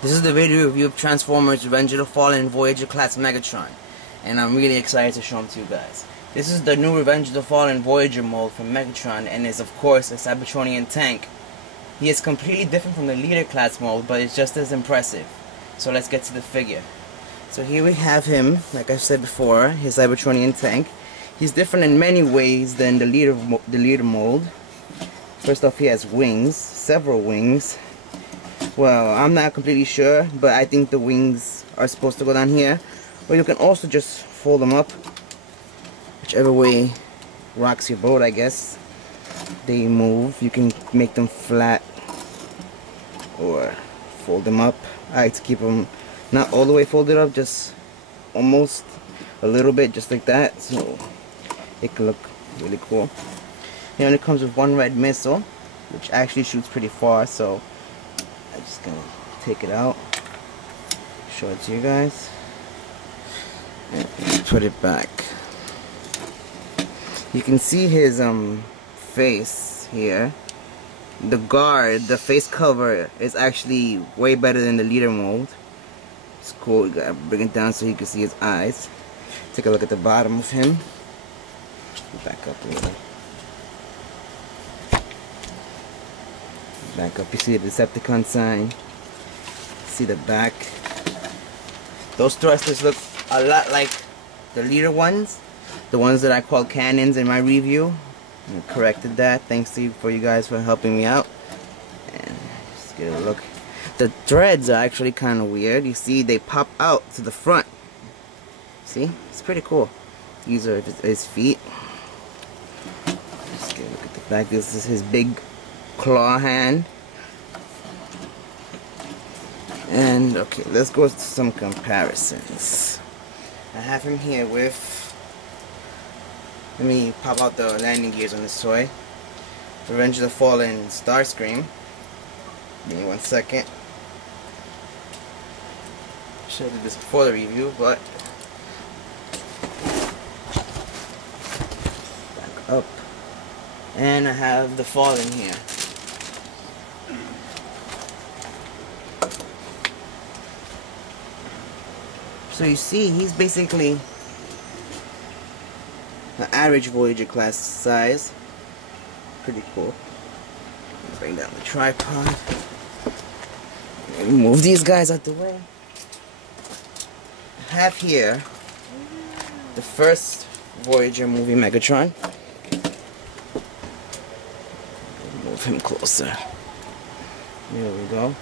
This is the video review of Transformers Revenge of the Fallen Voyager Class Megatron, and I'm really excited to show them to you guys. This is the new Revenge of the Fallen Voyager mold from Megatron, and is of course a Cybertronian tank. He is completely different from the Leader class mold, but it's just as impressive. So let's get to the figure. So here we have him, like I said before, his Cybertronian tank. He's different in many ways than the Leader mold. First off, he has wings, several wings. Well, I'm not completely sure, but I think the wings are supposed to go down here. Or you can also just fold them up, whichever way rocks your boat, I guess. They move. You can make them flat or fold them up. I like to keep them not all the way folded up, just almost a little bit, just like that, so it can look really cool. He only comes with one red missile, which actually shoots pretty far, so I'm just gonna take it out, show it to you guys, and put it back. You can see his face here. The guard, the face cover, is actually way better than the Leader mold. It's cool. You gotta bring it down so you can see his eyes. Take a look at the bottom of him. Back up a little. Back up, you see the Decepticon sign. See the back. Those thrusters look a lot like the Leader ones, the ones that I called cannons in my review. I corrected that. Thanks to you guys for helping me out. And just get a look. The threads are actually kind of weird. You see, they pop out to the front. See, it's pretty cool. These are his feet. Just get a look at the back. This is his big claw hand. And okay, let's go to some comparisons. I have him here with, let me pop out the landing gears on this toy. Revenge of the Fallen Starscream. Give me 1 second. Should have did this before the review, but back up. And I have the Fallen here. So you see, he's basically an average Voyager class size. Pretty cool. Bring down the tripod. Move these guys out the way. I have here the first Voyager movie Megatron. Move him closer. There we go.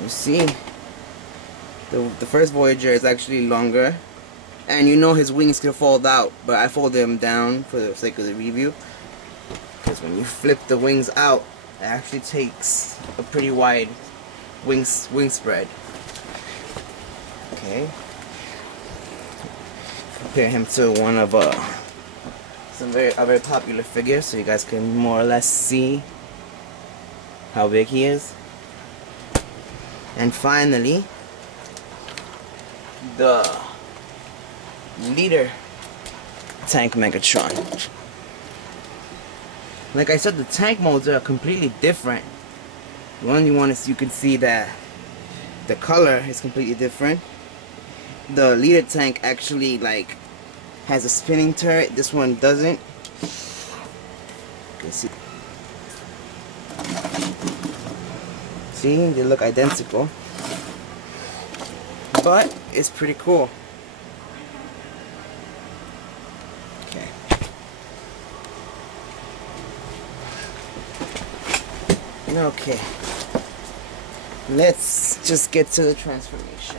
You see, the first Voyager is actually longer, and you know his wings can fold out, but I folded them down for the sake of the review, because when you flip the wings out, it actually takes a pretty wide wing spread. Okay, compare him to one of some very popular figures, so you guys can more or less see how big he is. And finally, the Leader tank Megatron. Like I said, the tank modes are completely different. The one you can see that the color is completely different. The Leader tank actually has a spinning turret. This one doesn't. You can see. See, they look identical, but it's pretty cool. Okay. Okay. Let's just get to the transformation.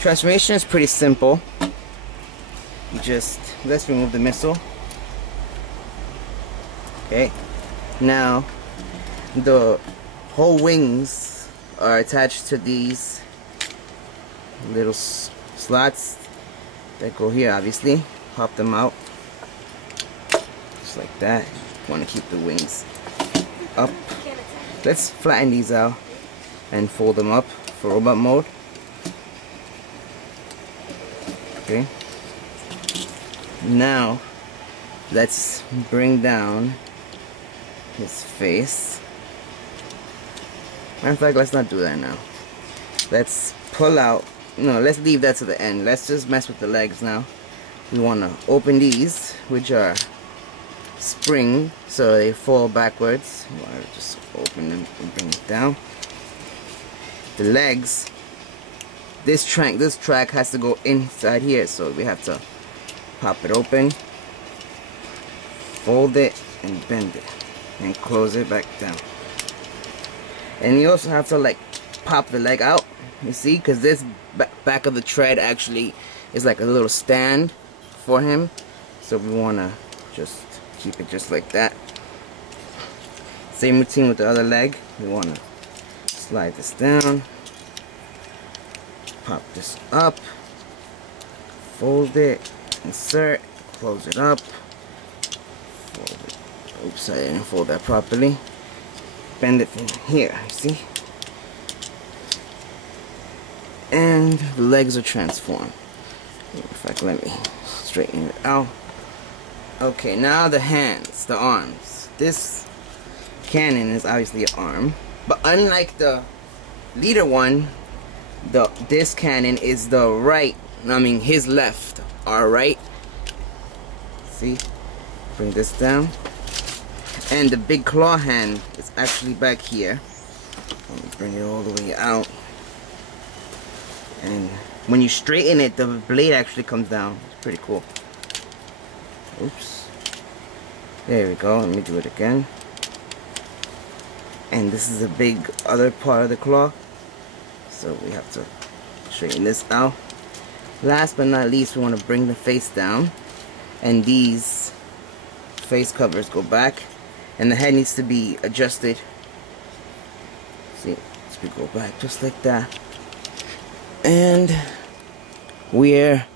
Transformation is pretty simple. Let's remove the missile. Okay. Now, the whole wings are attached to these little slots that go here, obviously. Pop them out. Just like that. Want to keep the wings up. Let's flatten these out and fold them up for robot mode. Okay. Now, let's bring down his face. Matter of fact, let's not do that now. Let's pull out. No, let's leave that to the end. Let's just mess with the legs now. We want to open these, which are spring, so they fall backwards. You want to just open them and bring it down. The legs, this track has to go inside here, so we have to pop it open, fold it, and bend it, and close it back down. And you also have to like pop the leg out, you see, because this back of the tread actually is like a little stand for him, so we want to just keep it just like that. Same routine with the other leg. We want to slide this down, pop this up, fold it, insert, close it up, fold it. Oops, I didn't fold that properly. Bend it from here, see? And the legs are transformed. In fact, let me straighten it out. Okay, now the hands, the arms. This cannon is obviously an arm, but unlike the leader one, this cannon is the right, his left, our right. See? Bring this down. And the big claw hand is actually back here. Let me bring it all the way out. And when you straighten it, the blade actually comes down. It's pretty cool. Oops. There we go. Let me do it again. And this is a big other part of the claw. So we have to straighten this out. Last but not least, we want to bring the face down. And these face covers go back. And the head needs to be adjusted. See, so we go back just like that. And we're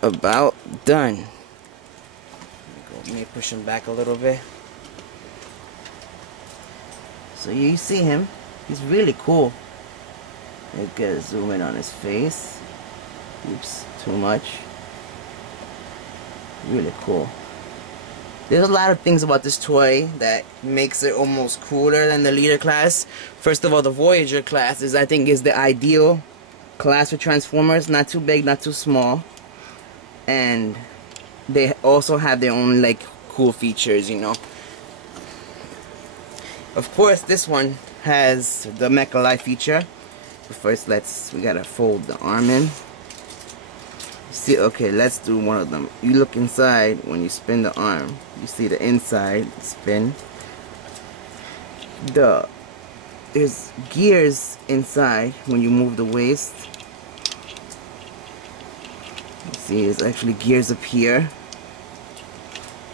about done. Let me push him back a little bit. So you see him. He's really cool. Let's get a zoom in on his face. Oops, too much. Really cool. There's a lot of things about this toy that makes it almost cooler than the leader class. First of all, the Voyager class I think is the ideal class for Transformers. Not too big, not too small. And they also have their own like cool features, you know. Of course, this one has the Mecha Life feature. But first, we gotta fold the arm in. See, okay, let's do one of them. You look inside when you spin the arm. You see the inside spin. There's gears inside when you move the waist. You see, there's actually gears up here.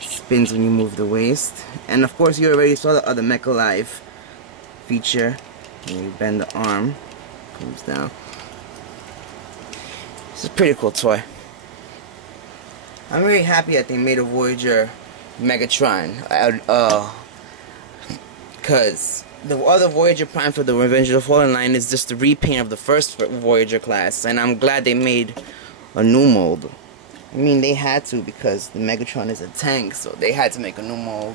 Spins when you move the waist. And of course, you already saw the other Mecha Life feature. When you bend the arm, it comes down. It's a pretty cool toy. I'm really happy that they made a Voyager Megatron. Because the other Voyager Prime for the Revenge of the Fallen line is just a repaint of the first Voyager class. And I'm glad they made a new mold. I mean, they had to because the Megatron is a tank, so they had to make a new mold.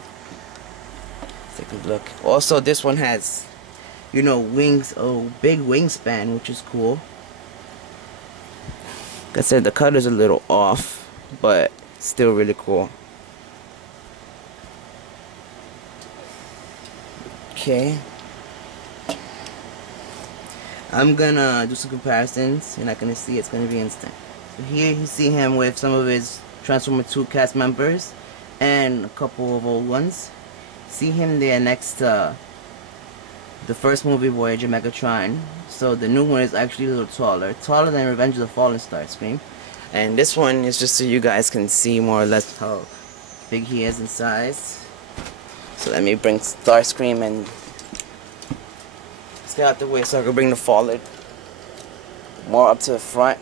Let's take a look. Also, this one has, you know, wings, big wingspan, which is cool. Like I said, the color's a little off, but still really cool. Okay. I'm gonna do some comparisons. You're not gonna see it's gonna be instant. So here you see him with some of his Transformer 2 cast members and a couple of old ones. See him there next to the first movie, Voyager Megatron. So the new one is actually a little taller than Revenge of the Fallen Starscream. And this one is just so you guys can see more or less how big he is in size. So let me bring Starscream and let's get out the way so I can bring the Fallen more up to the front.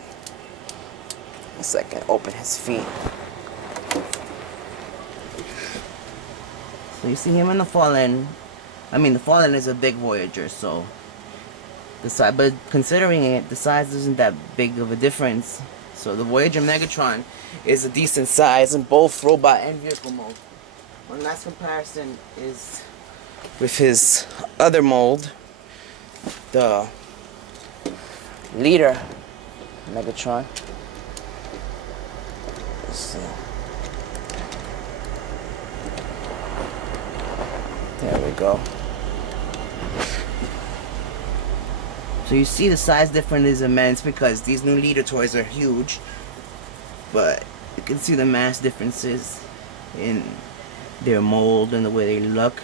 A second, open his feet. So you see him in the Fallen. I mean, the Fallen is a big Voyager, so the size, but considering it, the size isn't that big of a difference. So the Voyager Megatron is a decent size in both robot and vehicle mode. One last comparison is with his other mold, the leader Megatron. Let's see. There we go. So you see the size difference is immense because these new leader toys are huge, but you can see the mass differences in their mold and the way they look.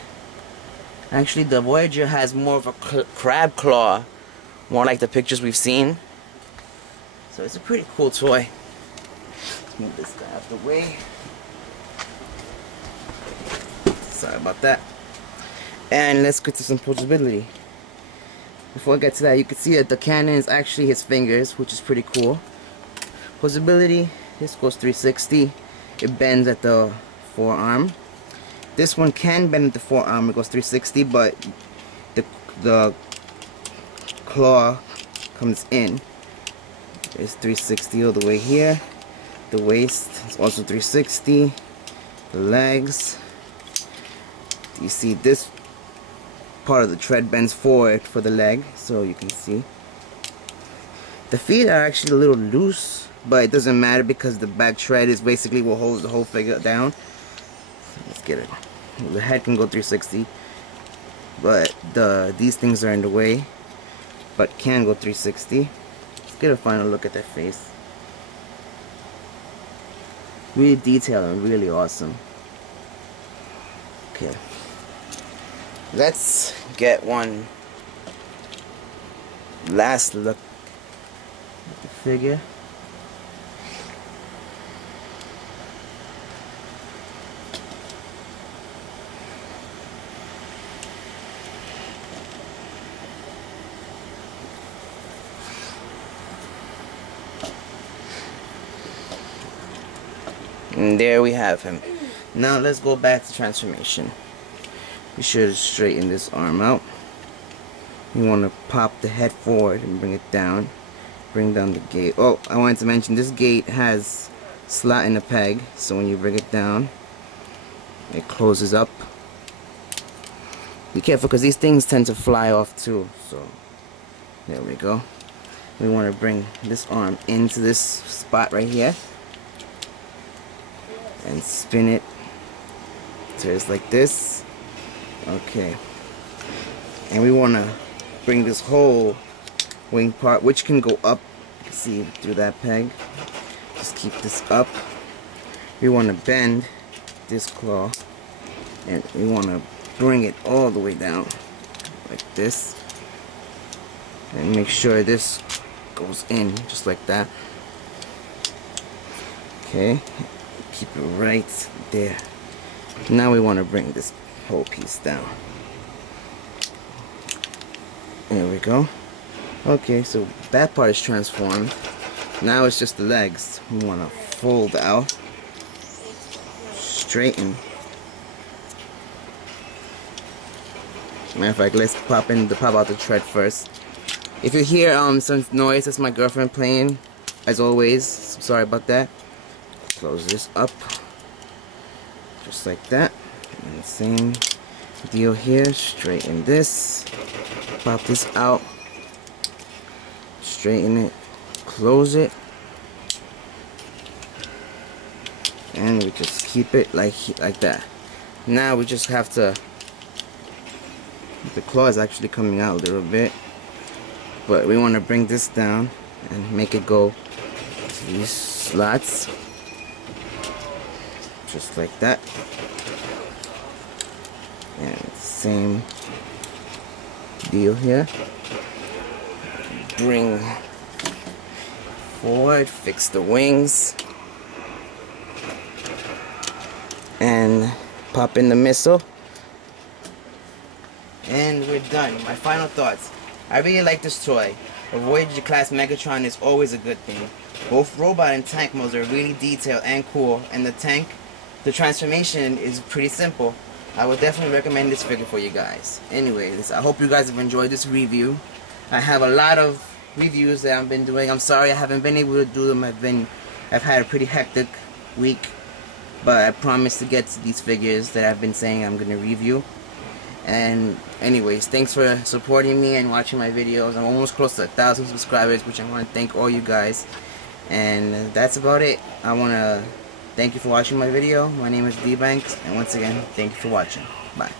Actually, the Voyager has more of a crab claw, more like the pictures we've seen. So it's a pretty cool toy. Let's move this guy out of the way. Sorry about that. And let's get to some posability. Before I get to that, you can see that the cannon is actually his fingers, which is pretty cool. Posability, this goes 360. It bends at the forearm. This one can bend at the forearm, it goes 360, but the claw comes in. It's 360 all the way here. The waist is also 360. The legs. You see this part of the tread bends forward for the leg, so you can see. The feet are actually a little loose, but it doesn't matter because the back tread is basically what holds the whole figure down. Let's get it. The head can go 360, but these things are in the way, but can go 360. Let's get a final look at that face. Really detailed and really awesome. Okay. Let's get one last look at the figure. And there we have him. Now let's go back to transformation. We should straighten this arm out. You want to pop the head forward and bring it down. Bring down the gate. Oh, I wanted to mention this gate has slot in the peg, so when you bring it down, it closes up. Be careful because these things tend to fly off too. So there we go. We want to bring this arm into this spot right here and spin it so it's like this. Okay, and we want to bring this whole wing part, which can go up, see through that peg, just keep this up. We want to bend this claw and we want to bring it all the way down like this, and make sure this goes in just like that. Okay, keep it right there. Now we want to bring this whole piece down. There we go. Okay, so that part is transformed. Now it's just the legs. We want to fold out, straighten. Matter of fact, let's pop out the tread first. If you hear some noise, that's my girlfriend playing, as always. Sorry about that. Close this up, just like that. And same deal here. Straighten this. Pop this out. Straighten it. Close it. And we just keep it like that. Now we just have to. The claw is actually coming out a little bit, but we want to bring this down and make it go to these slots, just like that. And same deal here. Bring forward, fix the wings, and pop in the missile. And we're done. My final thoughts. I really like this toy. A Voyager Class Megatron is always a good thing. Both robot and tank modes are really detailed and cool, and the tank, the transformation is pretty simple. I would definitely recommend this figure for you guys. Anyways, I hope you guys have enjoyed this review. I have a lot of reviews that I've been doing. I'm sorry I haven't been able to do them. I've had a pretty hectic week, but I promise to get to these figures that I've been saying I'm going to review. And anyways, thanks for supporting me and watching my videos. I'm almost close to 1,000 subscribers, which I want to thank all you guys. And that's about it. I want to thank you for watching my video. My name is D Banks, and once again, thank you for watching. Bye.